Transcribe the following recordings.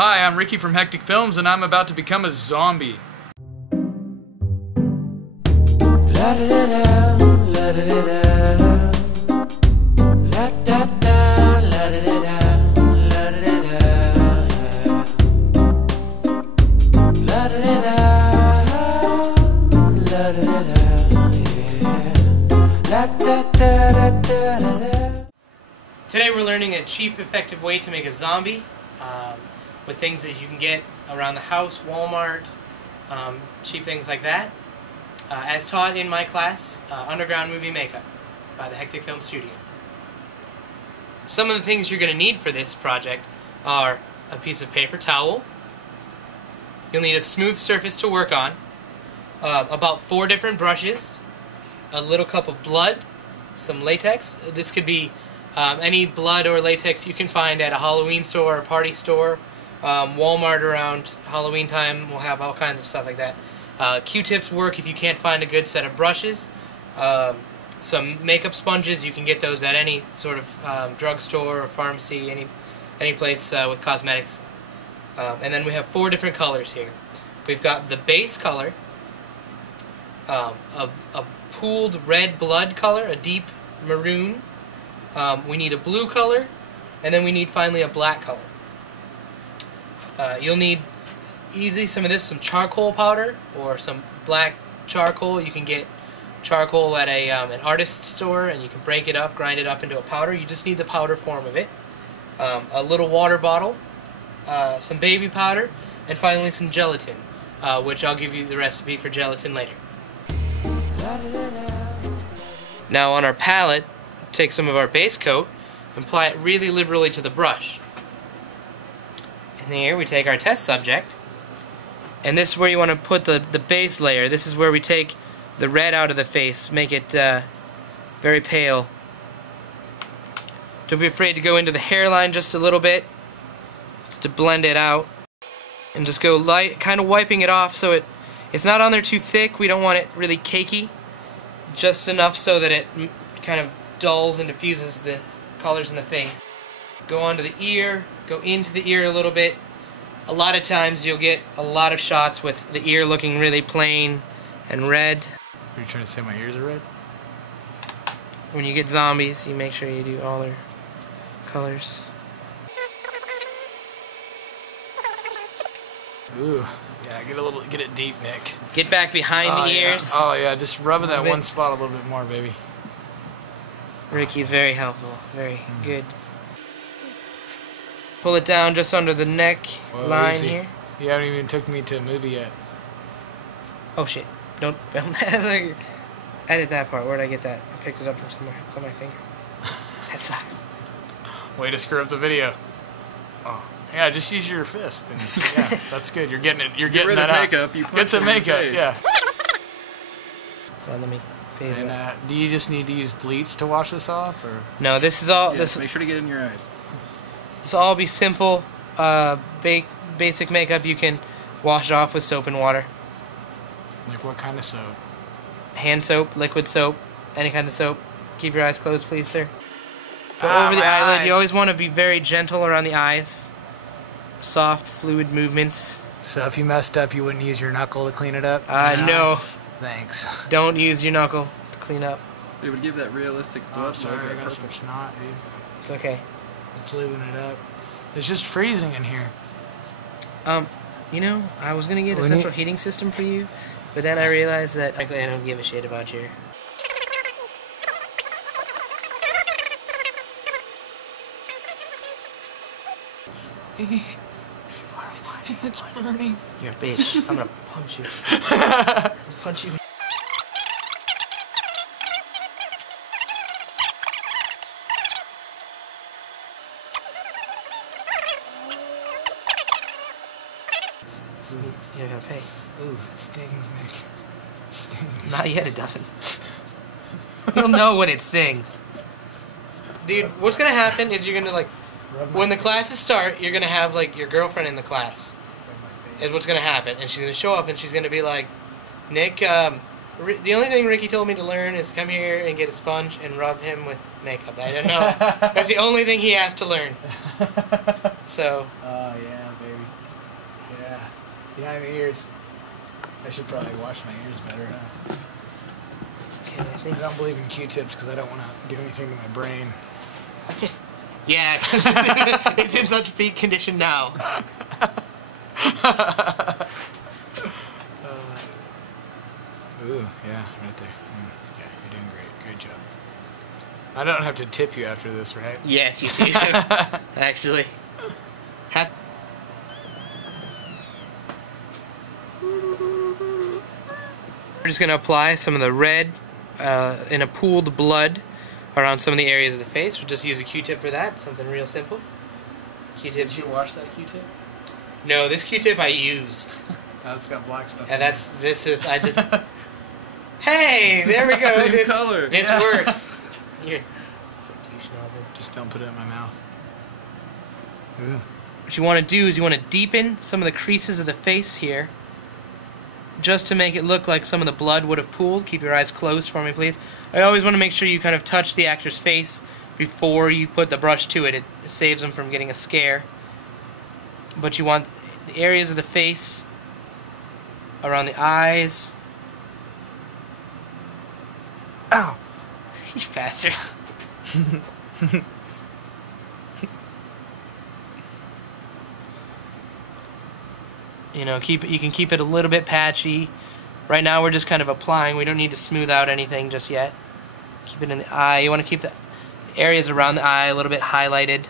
Hi, I'm Ricky from Hectic Films, and I'm about to become a zombie. Today we're learning a cheap, effective way to make a zombie with things that you can get around the house, Walmart, cheap things like that. As taught in my class, Underground Movie Makeup by the Hectic Film Studio. Some of the things you're going to need for this project are a piece of paper towel. You'll need a smooth surface to work on, about 4 different brushes, a little cup of blood, some latex. This could be any blood or latex you can find at a Halloween store or a party store. Walmart around Halloween time will have all kinds of stuff like that. Q-tips work if you can't find a good set of brushes. Some makeup sponges, you can get those at any sort of drugstore or pharmacy, any place with cosmetics. And then we have 4 different colors here. We've got the base color, a pooled red blood color, a deep maroon. We need a blue color, and then we need finally a black color. You'll need some of this, some charcoal powder or some black charcoal. You can get charcoal at an artist store, and you can break it up, grind it up into a powder. You just need the powder form of it. A little water bottle, some baby powder, and finally some gelatin, which I'll give you the recipe for gelatin later. Now on our palette, take some of our base coat and apply it really liberally to the brush. And here we take our test subject, and this is where you want to put the base layer. This is where we take the red out of the face, make it very pale. Don't be afraid to go into the hairline just a little bit, just to blend it out, and just go light, kind of wiping it off so it's not on there too thick. We don't want it really cakey, just enough so that it kind of dulls and diffuses the colors in the face. Go onto the ear, go into the ear a little bit. A lot of times you'll get a lot of shots with the ear looking really plain and red. Are you trying to say my ears are red? When you get zombies, you make sure you do all their colors. Ooh, yeah, get it deep, Nick. Get back behind the ears. Oh yeah, just rubbing that one spot a little bit more, baby. Ricky's very helpful, very good. Pull it down just under the neck line here. You haven't even took me to a movie yet. Oh shit, don't film that. Edit that part. Where'd I get that? I picked it up from somewhere. It's on my finger. That sucks. Way to screw up the video. Oh. Yeah, just use your fist. And yeah, that's good. You're getting it. You're getting that out. Makeup, you get the makeup, yeah. Well, let me phase it. And do you just need to use bleach to wash this off, or? No, this is all. Yes, make sure to get it in your eyes. This will all be simple, basic makeup. You can wash it off with soap and water. Like what kind of soap? Hand soap, liquid soap, any kind of soap. Keep your eyes closed, please, sir. Go over the eyelid. You always want to be very gentle around the eyes. Soft, fluid movements. So if you messed up, you wouldn't use your knuckle to clean it up? No. Thanks. Don't use your knuckle to clean up. It would give that realistic blood. Oh, sorry, I got some snot, dude. It's okay. It's leaving it up. It's just freezing in here. You know, I was gonna get a central heating system for you, but then I realized that frankly I don't give a shit about your. It's burning. You're a bitch. I'm gonna punch you. I'll punch you. You're gonna pay. Ooh, it stings, Nick. It stings. Not yet, it doesn't. You'll know when it stings. Dude, what's gonna happen is you're gonna like, when the classes start, you're gonna have like your girlfriend in the class. Is what's gonna happen, and she's gonna show up and she's gonna be like, Nick, the only thing Ricky told me to learn is come here and get a sponge and rub him with makeup. I don't know. That's the only thing he has to learn. So. Oh yeah, baby. Yeah. Behind the ears. I should probably wash my ears better, huh? Okay, I don't believe in Q-tips because I don't want to do anything to my brain. Yeah, because it's in such peak condition now. Ooh, yeah, right there. Yeah, you're doing great. Great job. I don't have to tip you after this, right? Yes, you do. Actually. We're just going to apply some of the red in a pooled blood around some of the areas of the face. We'll just use a Q-tip for that. Something real simple. Q-tip. Did you wash that Q-tip? No, this Q-tip I used. Oh, it's got black stuff. And I just. Hey, there we go. Same this color. This Yeah. works. Here. Just don't put it in my mouth. Ooh. What you want to do is you want to deepen some of the creases of the face here, just to make it look like some of the blood would have pooled. Keep your eyes closed for me, please. I always want to make sure you kind of touch the actor's face before you put the brush to it. It saves them from getting a scare. But you want the areas of the face, around the eyes. Ow! You bastard. You know, you can keep it a little bit patchy. Right now we're just kind of applying. We don't need to smooth out anything just yet. Keep it in the eye. You want to keep the areas around the eye a little bit highlighted.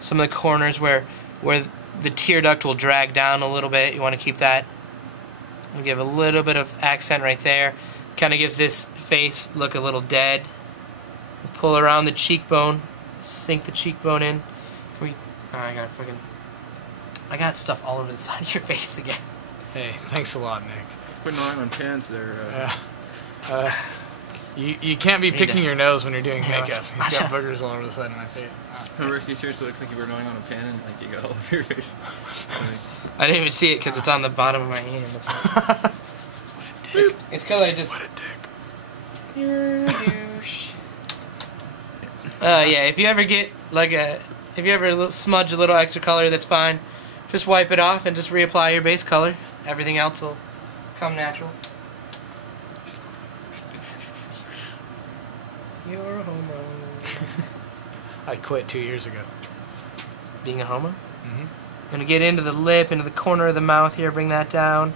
Some of the corners where the tear duct will drag down a little bit, you want to keep that. And give a little bit of accent right there. Kind of gives this face look a little dead. Pull around the cheekbone. Sink the cheekbone in. Can we? Oh, I got stuff all over the side of your face again. Hey, thanks a lot, Nick. Quit gnawing on pens there. You can't be picking your nose when you're doing Yeah. makeup. He's got boogers all over the side of my face. Oh, Ricky, seriously looks like you were gnawing on a pen and like you got all over your face. I didn't even see it because it's on the bottom of my hand. It's because I just. What a dick. You're a douche. Yeah, if you ever get if you ever smudge a little extra color, that's fine. Just wipe it off and just reapply your base color. Everything else will come natural. You're a homo. I quit 2 years ago. Being a homo? Mm-hmm. Gonna get into the lip, into the corner of the mouth here, bring that down.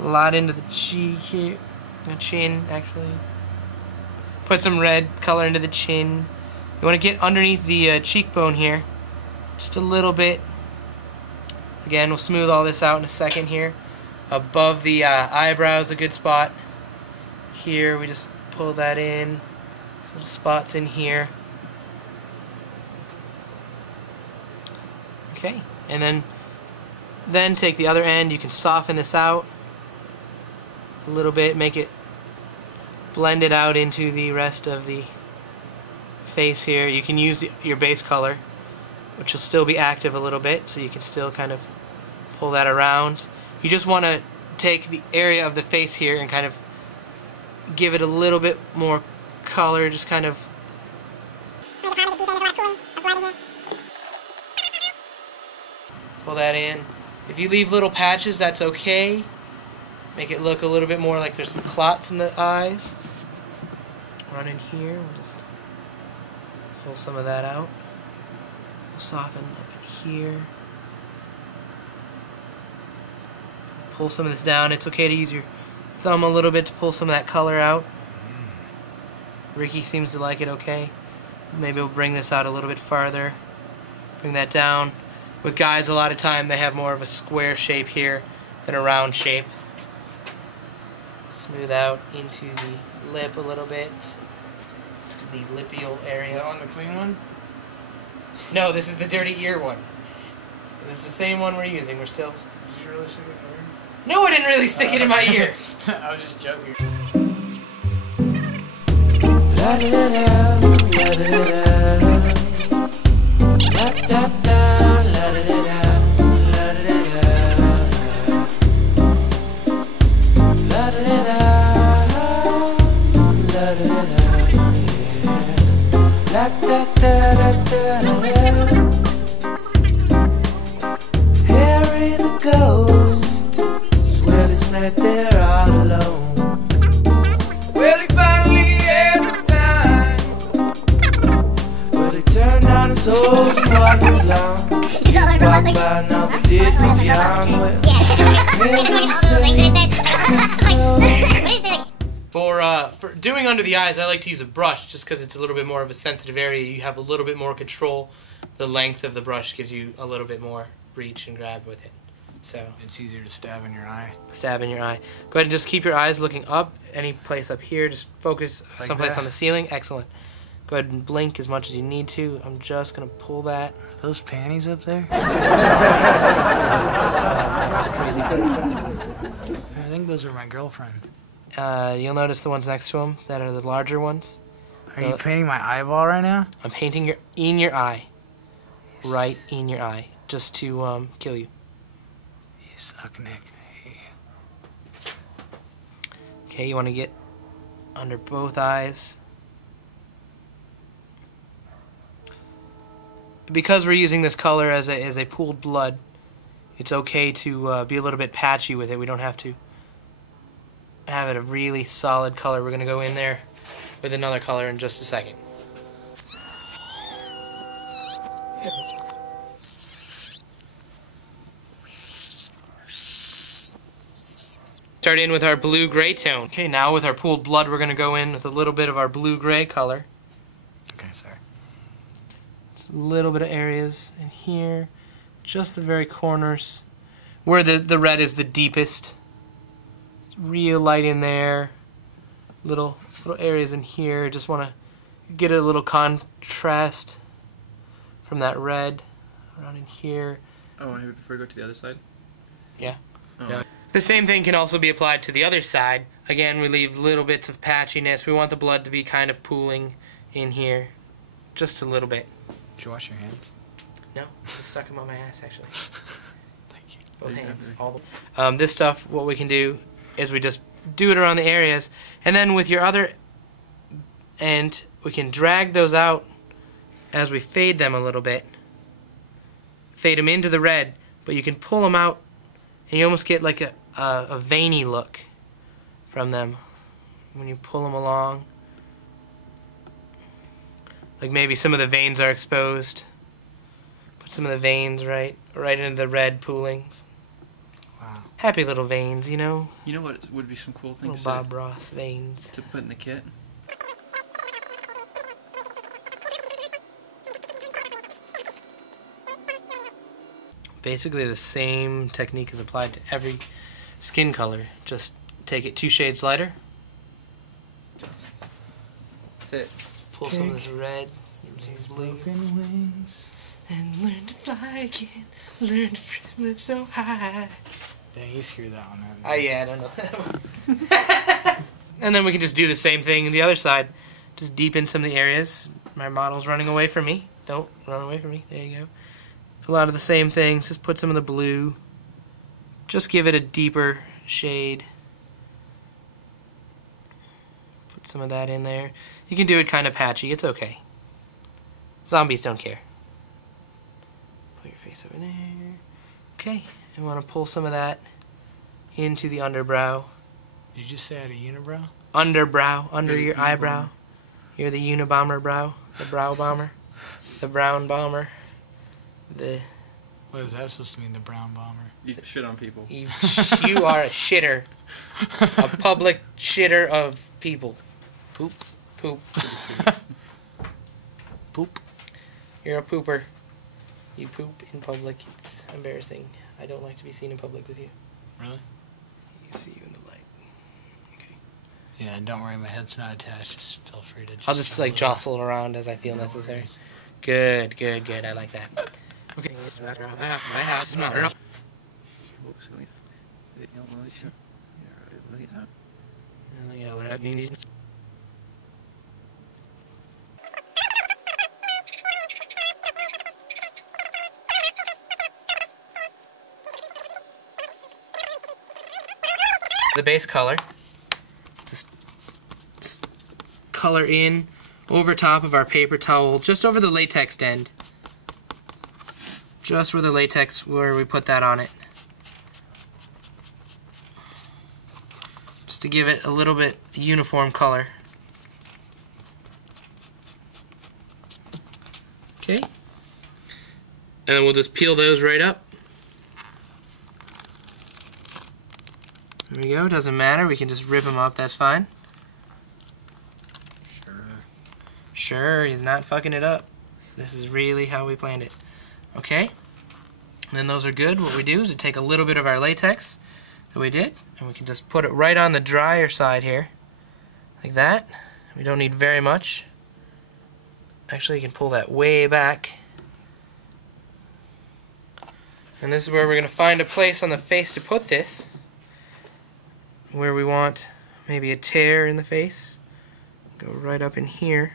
A lot into the cheek here. The chin, actually. Put some red color into the chin. You want to get underneath the cheekbone here. Just a little bit. Again, we'll smooth all this out in a second here. Above the eyebrows, a good spot. Here, we just pull that in. Little spots in here. Okay, and then take the other end. You can soften this out a little bit, make it blend it out into the rest of the face here. You can use your base color, which will still be active a little bit, so you can still kind of pull that around. You just want to take the area of the face here and kind of give it a little bit more color, just kind of pull that in. If you leave little patches, that's okay. Make it look a little bit more like there's some clots in the eyes. Run in here, we'll just pull some of that out. We'll soften up in here. Pull some of this down. It's okay to use your thumb a little bit to pull some of that color out. Ricky seems to like it okay. Maybe we'll bring this out a little bit farther. Bring that down. With guys, a lot of time they have more of a square shape here than a round shape. Smooth out into the lip a little bit. The lipial area. That one the clean one? No, this is the dirty ear one. This is the same one we're using. We're still... Did you really stick it in No, I didn't really stick it in my ear. there? I was just joking. La da da da, la da da da, la da da, la da da da, la da da da, la da da da, la da da da, yeah. by now the day was young. For doing under the eyes, I like to use a brush just because it's a little bit more of a sensitive area. You have a little bit more control. The length of the brush gives you a little bit more reach and grab with it. So it's easier to stab in your eye. Stab in your eye. Go ahead and just keep your eyes looking up. Any place up here, just focus Like someplace that? on the ceiling. Excellent. Go ahead and blink as much as you need to. I'm just going to pull that. Are those panties up there? That's a crazy I think those are my girlfriend's. You'll notice the ones next to them that are the larger ones. Are you painting my eyeball right now? I'm painting in your eye. Right in your eye. Just to kill you. You suck, Nick. Hey. Okay, you want to get under both eyes. Because we're using this color as a pooled blood, it's okay to be a little bit patchy with it. We don't have to have it a really solid color. We're going to go in there with another color in just a second. Start in with our blue-gray tone. Okay, now with our pooled blood, we're going to go in with a little bit of our blue-gray color. Okay, sorry. Just a little bit of areas in here, just the very corners where the red is the deepest. Real light in there, little areas in here. Just want to get a little contrast from that red around in here. Oh, and before we go to the other side? Yeah. Oh. Yeah. The same thing can also be applied to the other side. Again, we leave little bits of patchiness. We want the blood to be kind of pooling in here, just a little bit. Did you wash your hands? No, I stuck them on my ass actually. Thank you. Both hands. Okay. All the, this stuff, what we can do is we just do it around the areas, and then with your other end, we can drag those out as we fade them a little bit. Fade them into the red, but you can pull them out, and you almost get like a veiny look from them when you pull them along. Like maybe some of the veins are exposed. Put some of the veins right into the red poolings. Wow. Happy little veins, you know? You know what would be some cool Little things Bob Ross veins. to put in the kit? Basically the same technique is applied to every skin color. Just take it 2 shades lighter. That's it. Pull some of this red, some blue. Broken wings. And learn to fly again. Learn to live so high. Dang, you screwed that one up. Yeah, I don't know that one. And then we can just do the same thing on the other side. Just deepen some of the areas. My model's running away from me. Don't run away from me. There you go. A lot of the same things. Just put some of the blue. Just give it a deeper shade. Put some of that in there. You can do it kind of patchy. It's okay. Zombies don't care. Put your face over there. Okay. And want to pull some of that into the underbrow. Did you just say I had a unibrow? Underbrow, under You're the your Unabomber. eyebrow. You're the Unabomber brow, the brow bomber, the brown bomber, the What is that supposed to mean, the brown bomber? You shit on people. you are a shitter, a public shitter of people. Poop. Poop. Poop. You're a pooper. You poop in public. It's embarrassing. I don't like to be seen in public with you. Really? You see you in the light. Okay. Yeah, and don't worry, my head's not attached. Just feel free to I'll just like jostle around as I feel No necessary. worries. Good, good, good. I like that. Okay. Yeah, what I mean. The base color. Just color in over top of our paper towel, just over the latex end. Just where the latex, where we put that on it. Just to give it a little bit uniform color. Okay. And then we'll just peel those right up. There we go, doesn't matter, we can just rip them up, that's fine. Sure, he's not fucking it up. This is really how we planned it. Okay, and then those are good. What we do is we take a little bit of our latex that we did, and we can just put it right on the drier side here, like that. We don't need very much. Actually, you can pull that way back. And this is where we're going to find a place on the face to put this, where we want maybe a tear in the face. Go right up in here.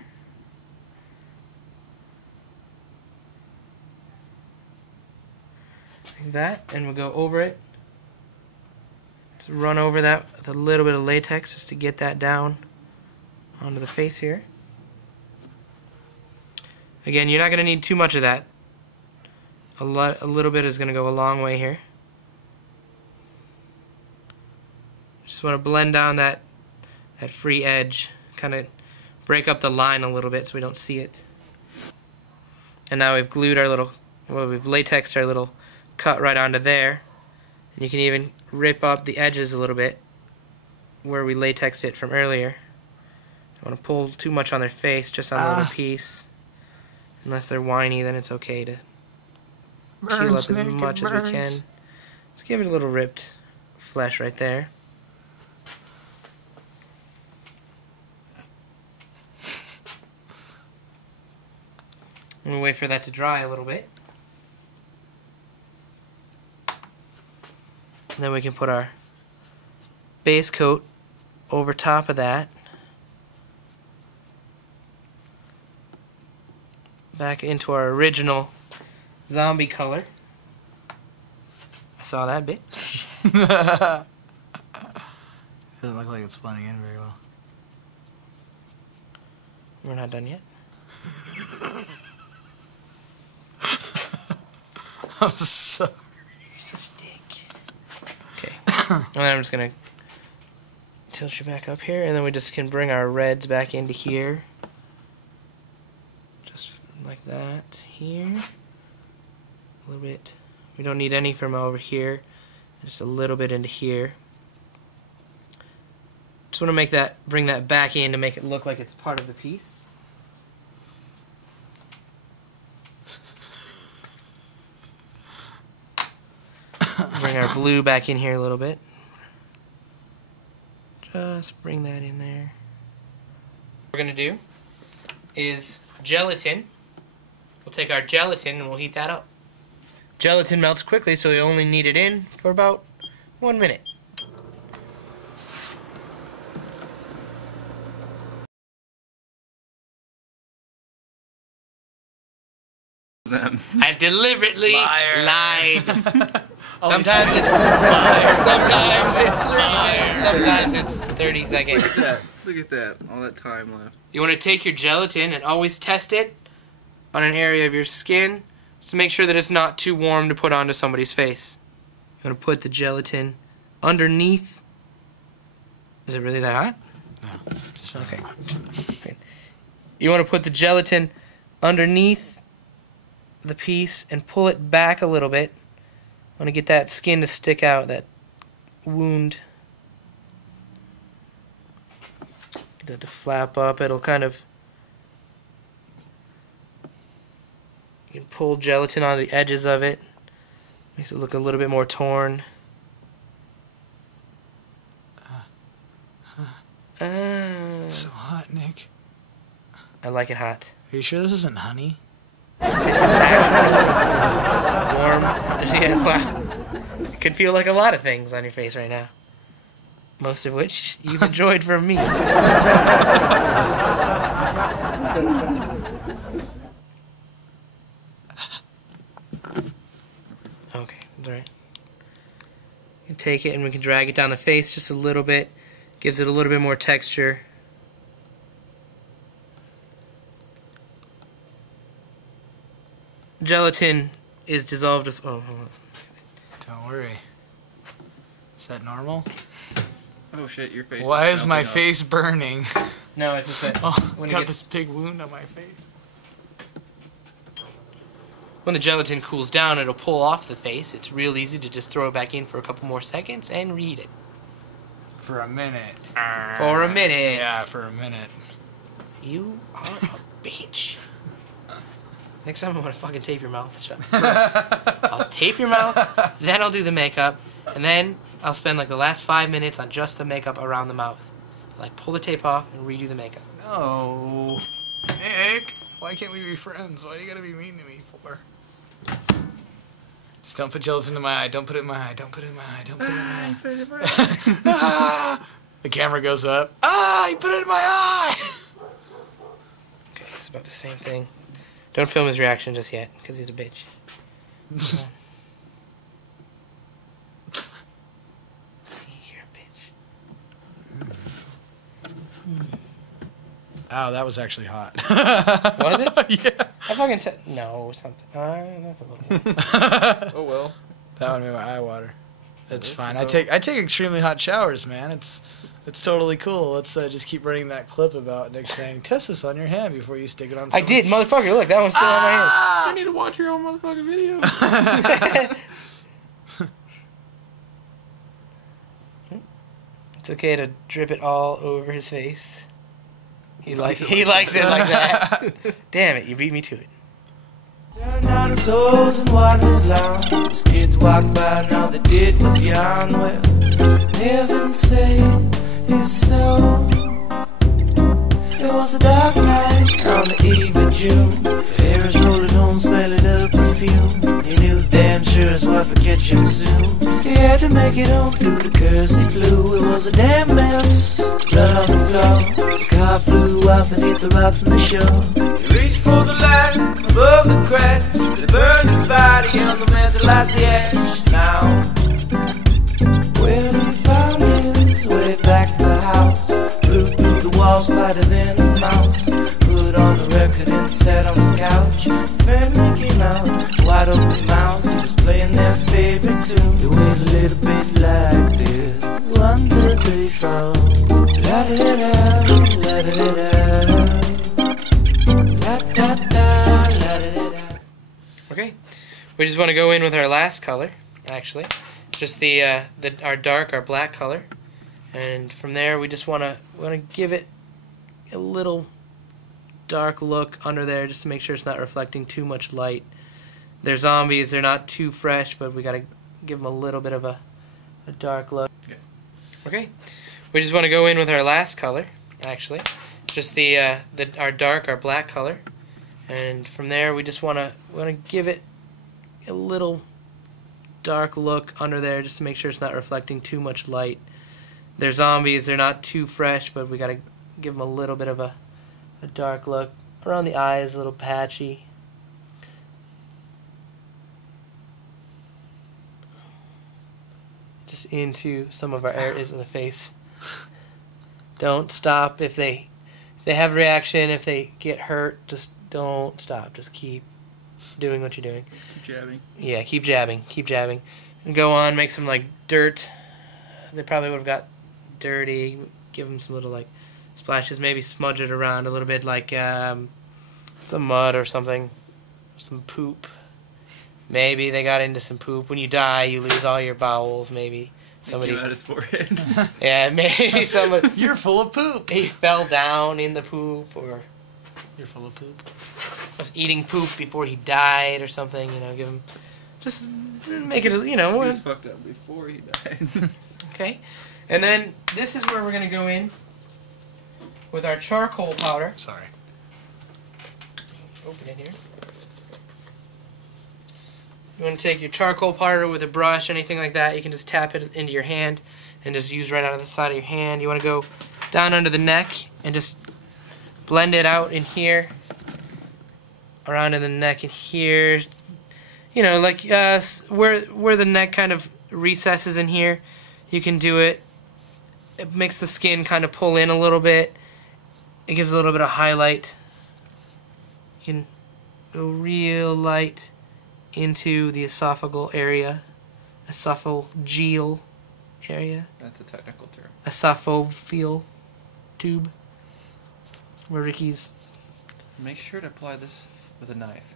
Like that, and we'll go over it. Just run over that with a little bit of latex just to get that down onto the face here. Again, you're not going to need too much of that. A little bit is going to go a long way here. Just want to blend down that free edge, kind of break up the line a little bit so we don't see it. And now we've glued our little, well, we've latexed our little cut right onto there. And you can even rip up the edges a little bit where we latexed it from earlier. Don't want to pull too much on their face, just on a little piece. Unless they're whiny, then it's okay to peel up as much as we can. Just give it a little ripped flesh right there. And we wait for that to dry a little bit. And then we can put our base coat over top of that. Back into our original zombie color. I saw that bit. Doesn't look like it's blending in very well. We're not done yet. I'm sorry. You're such a dick. Okay. And then I'm just going to tilt you back up here, and then we just can bring our reds back into here. Just like that here. A little bit. We don't need any from over here. Just a little bit into here. Just want to make that, bring that back in to make it look like it's part of the piece. Bring our blue back in here a little bit. Just bring that in there. What we're going to do is gelatin. We'll take our gelatin and we'll heat that up. Gelatin melts quickly, so we only need it in for about 1 minute. Them. I deliberately lied. Sometimes it's sometimes it's 30 seconds. Look at that. Look at that. All that time left. You want to take your gelatin and always test it on an area of your skin just to make sure that it's not too warm to put onto somebody's face. You want to put the gelatin underneath. Is it really that hot? No. Just okay. Okay. You want to put the gelatin underneath the piece and pull it back a little bit. I want to get that skin to stick out, that wound. Get that to flap up. It'll kind of... You can pull gelatin on the edges of it. Makes it look a little bit more torn. It's so hot, Nick. I like it hot. Are you sure this isn't honey? This is actually warm. Yeah, wow. It can feel like a lot of things on your face right now. Most of which you've enjoyed from me. Okay, that's alright. You can take it and we can drag it down the face just a little bit. Gives it a little bit more texture. Gelatin is dissolved with... Oh, hold on. Don't worry. Is that normal? Oh shit, your face. Why is melting my up. face burning? No, it's just that Oh, when it got gets... this big wound on my face. When the gelatin cools down, it'll pull off the face. It's real easy to just throw it back in for a couple more seconds and read it. For a minute. For a minute. Yeah, for a minute. You are a bitch. Next time I'm gonna fucking tape your mouth shut. First, I'll tape your mouth, then I'll do the makeup, and then I'll spend like the last 5 minutes on just the makeup around the mouth. Like pull the tape off and redo the makeup. No. Nick, why can't we be friends? Why do you gotta be mean to me for? Just don't put gelatin in my eye. Don't put it in my eye. Don't put it in my eye. Don't put it in my eye. Ah! The camera goes up. Ah! You put it in my eye! Okay, it's about the same thing. Don't film his reaction just yet, because he's a bitch. See, you're a bitch. Oh, that was actually hot. Was it? Yeah. I fucking no, something. That's a little. Oh well. That one made my eye water. It's This fine. is I take extremely hot showers, man. It's totally cool. Let's just keep running that clip about Nick saying, "Test this on your hand before you stick it on." I did, motherfucker. Look, that one's still on my hand. You need to watch your own motherfucking video. It's okay to drip it all over his face. He likes it like that. Damn it, you beat me to it. Turn down his hose and water his lawn. His kids walk by and all they did was yawn. Well, heaven saved his soul. It was a dark night on the eve of June. The air is rolling home, smelling of perfume. He knew damn sure his wife would catch him soon. He had to make it home through the curse he flew. It was a damn mess, blood on the floor. His car flew off and hit the rocks on the shore. He reached for the light above the crash. They burned his body on the metallized ash. Now, when he found his way back to the house, flew through the walls faster than a mouse. Put on the record and sat on the couch. His family came out, wide open mouths. He was playing their favorite tune. It went a little bit like this: 1, 2, 3, 4. La da da da, la da da da, la da da, la da da da. Okay, we just want to go in with our last color, actually, just our black color, and from there we just want to give it a little dark look under there, just to make sure it's not reflecting too much light. They're zombies; they're not too fresh, but we got to give them a little bit of a dark look. Okay, we just want to go in with our last color, actually, just our black color, and from there we just want to give it a little dark look under there, just to make sure it's not reflecting too much light. They're zombies; they're not too fresh, but we got to give them a little bit of a dark look around the eyes, a little patchy. Just into some of our areas of the face. Don't stop if they have a reaction, if they get hurt. Just don't stop. Just keep doing what you're doing. Keep jabbing. Yeah, keep jabbing, and go on. Make some like dirt. They probably would have got dirty. Give them some little like splashes. Maybe smudge it around a little bit, like some mud or something, some poop. Maybe they got into some poop. When you die, you lose all your bowels. Maybe somebody At his forehead. Yeah, maybe somebody. You're full of poop. He fell down in the poop, or You're full of poop. was eating poop before he died, or something. You know, give him just make it. You He know. was fucked up before he died. Okay, and then this is where we're gonna go in with our charcoal powder. Sorry. Open it here. You want to take your charcoal powder with a brush, anything like that. You can just tap it into your hand and just use right out of the side of your hand. You want to go down under the neck and just blend it out in here, around in the neck in here. You know, like where the neck kind of recesses in here. You can do it. It makes the skin kind of pull in a little bit. It gives a little bit of highlight. You can go real light into the esophageal area, esophageal area, That's a technical term. esophageal tube, where Ricky's. Make sure to apply this with a knife.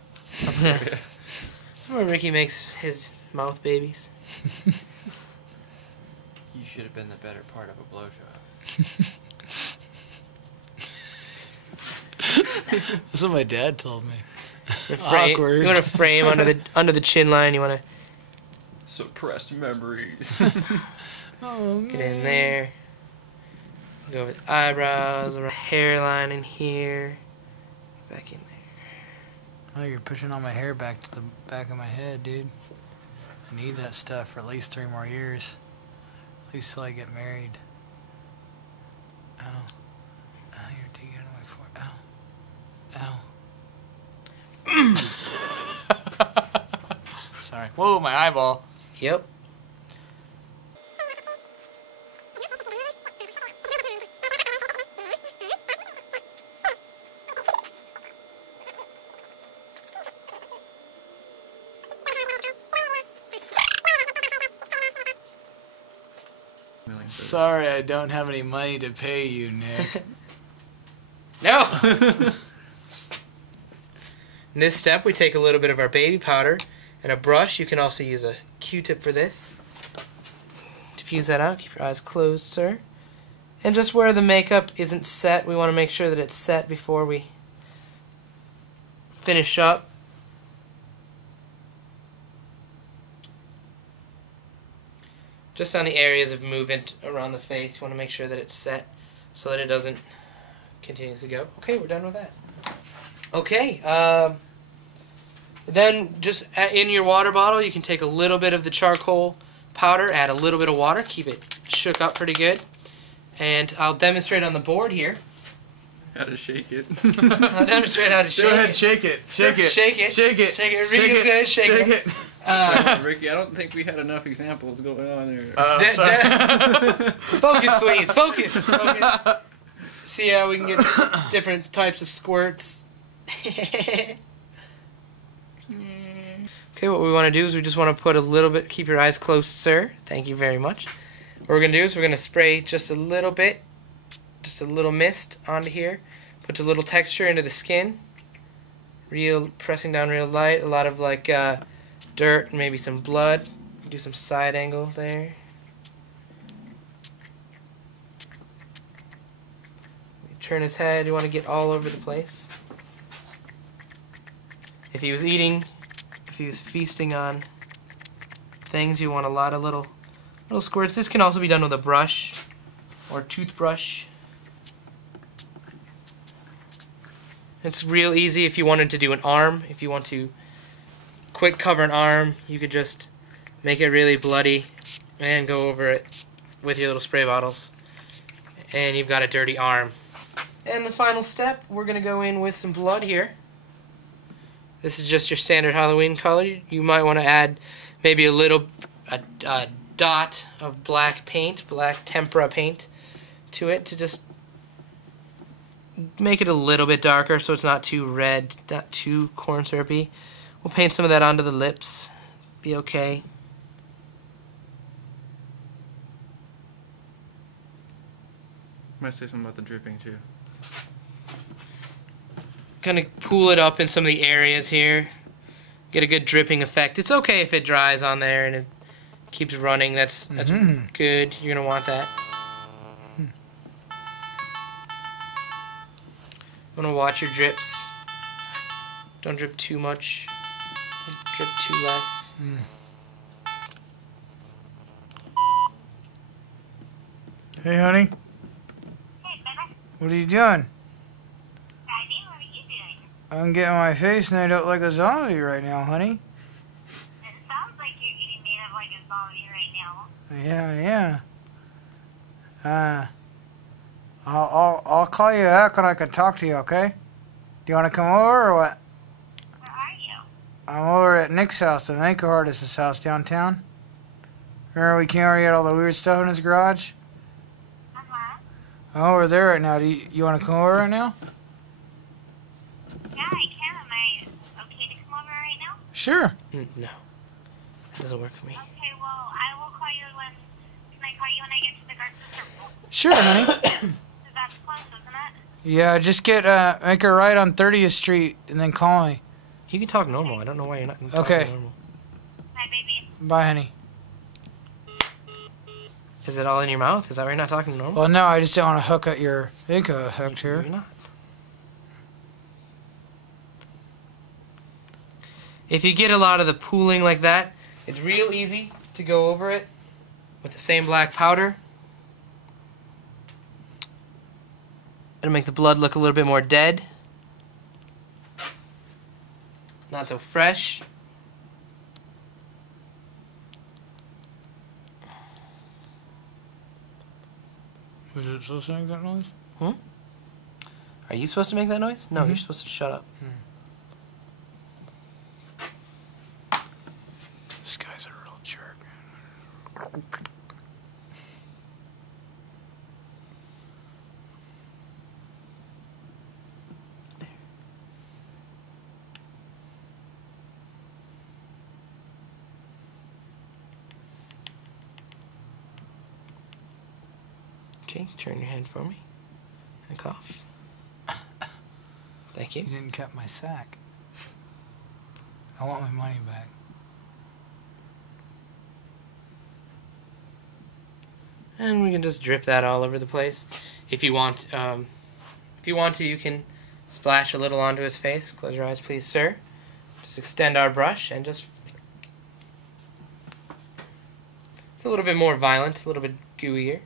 Where Ricky makes his mouth babies. You should have been the better part of a blowjob. That's what my dad told me. Awkward. You want to frame under the chin line. You want to Suppressed memories. Oh, get in there. Go with eyebrows, around hairline in here. Back in there. Oh, you're pushing all my hair back to the back of my head, dude. I need that stuff for at least 3 more years. At least till I get married. Ow. Ow, you're digging into my forehead. Ow. Ow. Sorry. Whoa, my eyeball. Yep. Sorry, I don't have any money to pay you, Nick. No! In this step, we take a little bit of our baby powder and a brush. You can also use a Q-tip for this. Diffuse that out. Keep your eyes closed, sir. And just where the makeup isn't set, we want to make sure that it's set before we finish up. Just on the areas of movement around the face, you want to make sure that it's set so that it doesn't continue to go. Okay, we're done with that. Okay, then just in your water bottle, you can take a little bit of the charcoal powder, add a little bit of water, keep it shook up pretty good. And I'll demonstrate on the board here. How to shake it. I'll demonstrate how to shake it. Go ahead, shake it. Shake it. Shake it. Shake it. Shake it real good. Shake it. Ricky, I don't think we had enough examples going on there. Focus, please. Focus. Focus. See how we can get different types of squirts. Okay, what we want to do is we just want to put a little bit, keep your eyes closed, sir. Thank you very much. What we're going to do is we're going to spray just a little bit, just a little mist onto here. Put a little texture into the skin. Pressing down real light. A lot of like dirt, maybe some blood. Do some side angle there. Turn his head, you want to get all over the place. If he was eating, if he was feasting on things, you want a lot of little squirts. This can also be done with a brush or toothbrush. It's real easy if you wanted to do an arm. If you want to quick cover an arm, you could just make it really bloody and go over it with your little spray bottles. And you've got a dirty arm. And the final step, we're going to go in with some blood here. This is just your standard Halloween color. You might want to add maybe a dot of black paint, black tempera paint to it to just make it a little bit darker so it's not too red, not too corn syrupy. We'll paint some of that onto the lips. Be okay. Might say something about the dripping too. Gonna pool it up in some of the areas here. Get a good dripping effect. It's okay if it dries on there and it keeps running. That's good. You're gonna want that. Wanna watch your drips. Don't drip too much. Don't drip too less. Hey, honey. Hey, baby. What are you doing? What are you doing? I'm getting my face made up like a zombie right now, honey. It sounds like you're getting made up like a zombie right now. Yeah. I'll call you back when I can talk to you, okay? Do you want to come over or what? Where are you? I'm over at Nick's house, the makeup artist's house downtown. Remember we came over and had all the weird stuff in his garage? Uh-huh. I'm over there right now. Do you want to come over right now? Yeah, I can. Am I okay to come over right now? Sure. No. That doesn't work for me. Okay, well, I will call you when... Can I call you when I get to the Garden Circle? Sure, honey. Because that's close, isn't it? Yeah, just make a right on 30th Street and then call me. You can talk normal. I don't know why you're not Okay. talking normal. Bye, honey. Is it all in your mouth? Is that why you're not talking normal? Well, no, I just don't want to hook at your Inca hooked here. Maybe not. If you get a lot of the pooling like that, it's real easy to go over it with the same black powder. It'll make the blood look a little bit more dead. Not so fresh. Was it supposed to make that noise? Are you supposed to make that noise? No, you're supposed to shut up. This guy's a real jerk, man. Okay, turn your head for me and cough. Thank you. You didn't cut my sack. I want my money back. And we can just drip that all over the place. If you want, you can splash a little onto his face. Close your eyes, please, sir. Just extend our brush and just. It's a little bit more violent, a little bit gooier.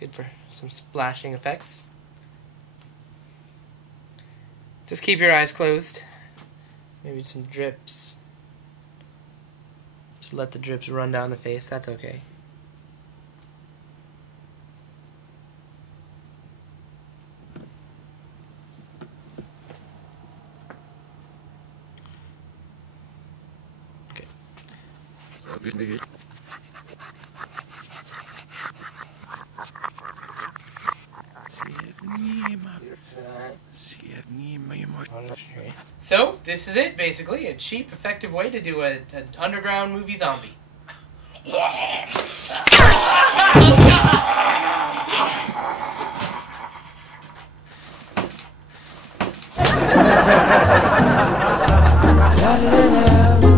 Good for some splashing effects. Just keep your eyes closed. Maybe some drips. Just let the drips run down the face. That's okay. Okay. So, this is it, basically. A cheap, effective way to do an underground movie zombie. La la la la.